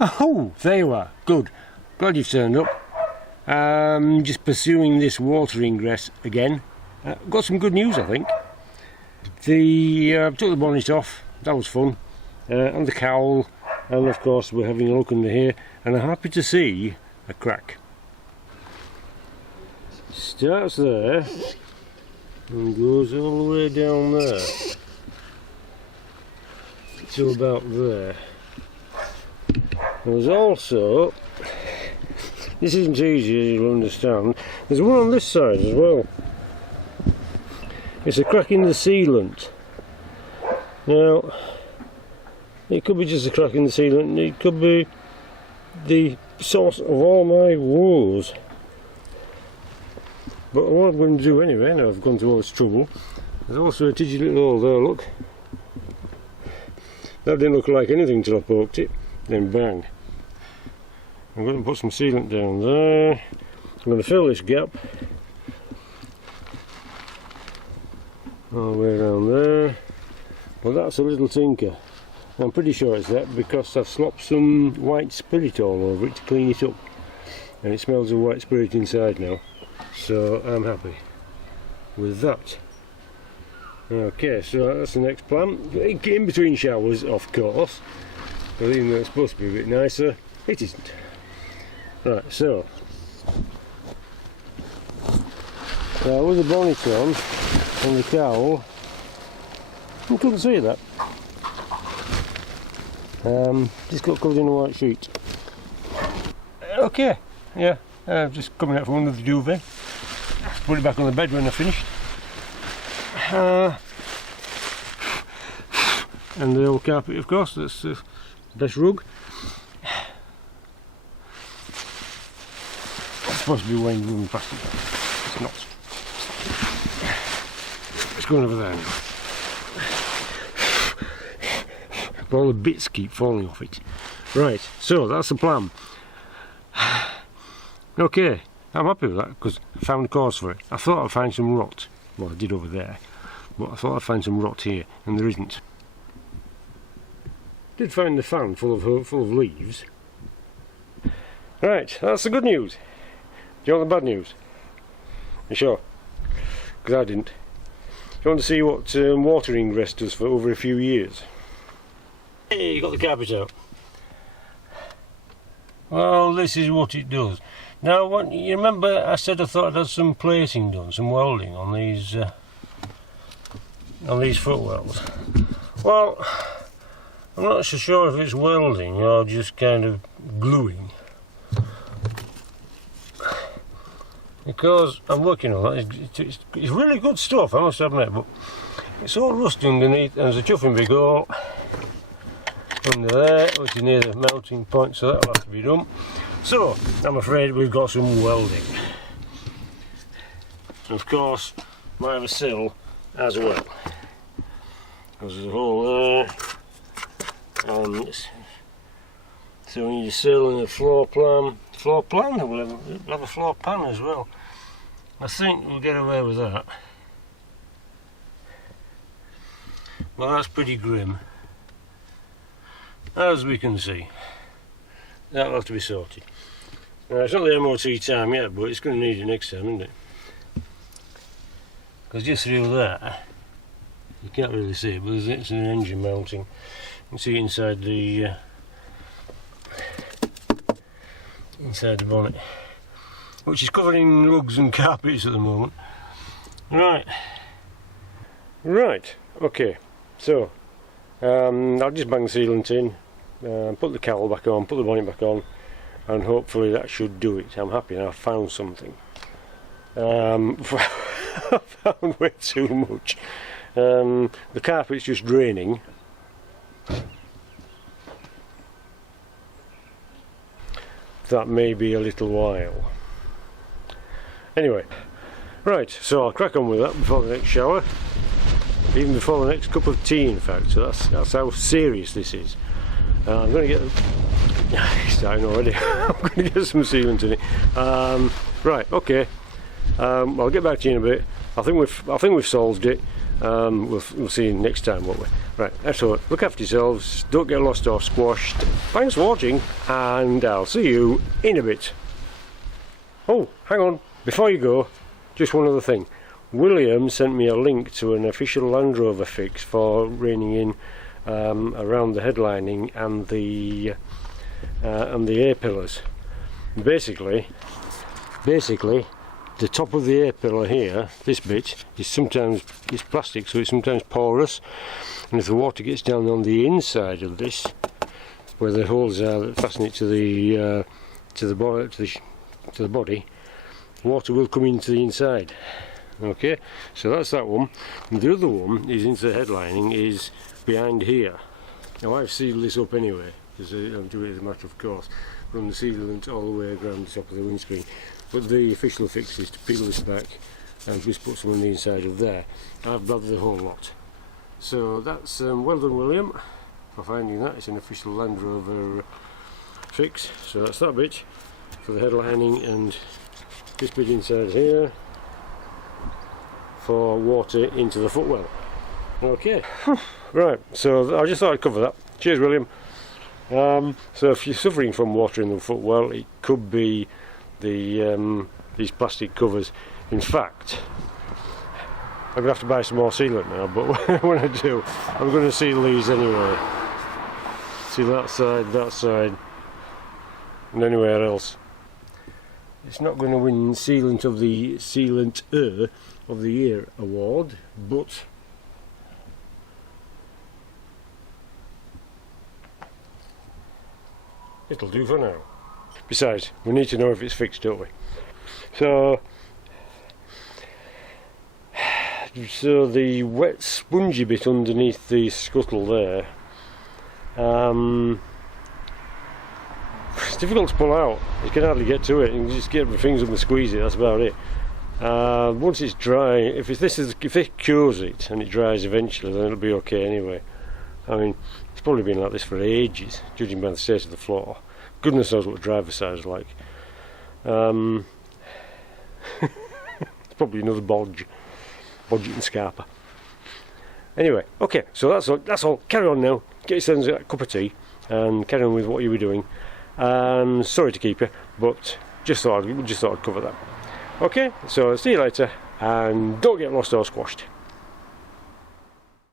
Oh, there you are. Good. Glad you've turned up. Just pursuing this water ingress again. Got some good news, I think. Took the bonnet off. That was fun. And the cowl. And of course we're having a look under here. And I'm happy to see a crack. Starts there. And goes all the way down there. To about there. There's also, this isn't easy as you'll understand, there's one on this side as well. It's a crack in the sealant. Now, it could be just a crack in the sealant, it could be the source of all my woes. But what I'm going to do anyway, now I've gone to all this trouble, there's also a tidgy little hole there, look. That didn't look like anything till I poked it, then bang. I'm going to put some sealant down there. I'm going to fill this gap all the way around there. Well, that's a little tinker. I'm pretty sure it's that because I've slopped some white spirit all over it to clean it up, and it smells of white spirit inside now, so I'm happy with that. Okay, so that's the next plan. In between showers, of course, but even though it's supposed to be a bit nicer, it isn't. Right, so with the bonnet on and the cowl, you couldn't see that. Just got covered in a white sheet. Okay, yeah, just coming out from under the duvet. Put it back on the bed when I finished. And the old carpet, of course, that's the best rug. It's supposed to be weighing room past it. It's not. It's going over there now. But all the bits keep falling off it. Right, so that's the plan. Okay, I'm happy with that because I found a cause for it. I thought I'd find some rot. Well, I did over there. But I thought I'd find some rot here, and there isn't. Did find the fan full of leaves. Right, that's the good news. Do you want the bad news? You sure? Because I didn't. Do you want to see what water ingress does for over a few years? Hey, you got the carpet out. Well, this is what it does. Now, you remember I said I thought I'd had some plating done, some welding on these footwells. Well, I'm not so sure if it's welding or just kind of gluing, because I'm working on that. It's really good stuff, I must admit, but it's all rusty underneath, and there's a chuffing big hole under there, which is near the melting point, so that'll have to be done. So, I'm afraid we've got some welding. Of course, might have a sill as well. There's a hole there, and so we need a sill and a floor plan. We'll have a floor pan as well. I think we'll get away with that. Well, that's pretty grim, as we can see. That'll have to be sorted. It's not the MOT time yet, but it's going to need it next time, isn't it? Because just through there, you can't really see it, but it's an engine mounting. You can see inside the bonnet, which is covered in rugs and carpets at the moment. Right, okay, so I'll just bang the sealant in, put the cowl back on, put the bonnet back on, and hopefully that should do it. I'm happy now I've found something. I found way too much. The carpet's just draining. That may be a little while. Anyway, right, so I'll crack on with that before the next shower, even before the next cup of tea, in fact. So that's how serious this is. I'm going to get it's starting already. I'm going to get some sealant in it. Right, okay, I'll get back to you in a bit. I think we've solved it. We'll see you next time, won't we? Right, so look after yourselves, don't get lost or squashed. Thanks for watching, and I'll see you in a bit. Oh, hang on, before you go, just one other thing. William sent me a link to an official Land Rover fix for reining in around the headlining and the A-pillars. Basically, the top of the A-pillar here, this bit, is plastic, so it's sometimes porous, and if the water gets down on the inside of this, where the holes are that fasten it to the body, water will come into the inside. Okay, so that's that one. And the other one is into the headlining, is behind here. Now I've sealed this up anyway, because I'm doing it as a matter of course. Run the sealant all the way around the top of the windscreen. But the official fix is to peel this back and just put some on the inside of there. I've blathered the whole lot. So that's well done, William, for finding that. It's an official Land Rover fix. So that's that bit for the headlining, and this bit inside here for water into the footwell. Okay, right, so I just thought I'd cover that. Cheers, William. So if you're suffering from water in the footwell, it could be these plastic covers. In fact, I'm going to have to buy some more sealant now, but when I do, I'm going to seal these anyway. See that side, and anywhere else. It's not going to win Sealant of the Year award, but it'll do for now. Besides, we need to know if it's fixed, don't we? So the wet spongy bit underneath the scuttle there, it's difficult to pull out. You can hardly get to it. You can just get your fingers up and squeeze it. That's about it. Once it's dry, if this cures it and it dries eventually, then it'll be okay anyway. I mean, it's probably been like this for ages, judging by the state of the floor. Goodness knows what the driver's side is like. It's probably another bodge and scarper. Anyway, okay, so that's all. Carry on now. Get yourselves a cup of tea and carry on with what you were doing. Sorry to keep you, but just thought I'd cover that. Okay, so see you later, and don't get lost or squashed.